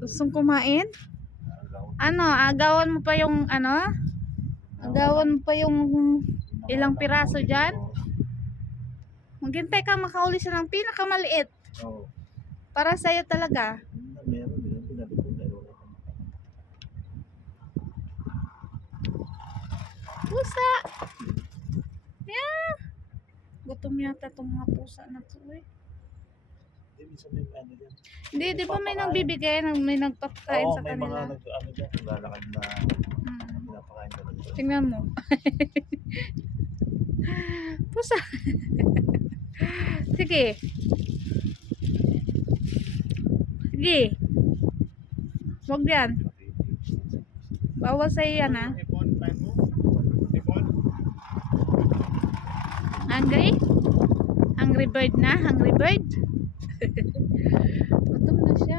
Gustong kumain? Ano, agawan mo pa yung ano? Agawan mo pa yung ilang piraso dyan? Maghintay ka makauli siya ng pinakamaliit. Oo. Para sa'yo talaga. Meron din. Pinabi ko meron. Pusa! Yeah! Gutom yata itong mga pusa na to eh. Minsan may ano din. Hindi, di ba may nagbibigay, may nagpapakain sa may kanila? mga ano dyan, lalakad na pinapakain talaga. Tingnan mo. Pusa. Sige. Sige. Huwag yan. Bawal sa'yo yan ha. Hungry? Hungry bird na? Hungry bird? Gutom na siya.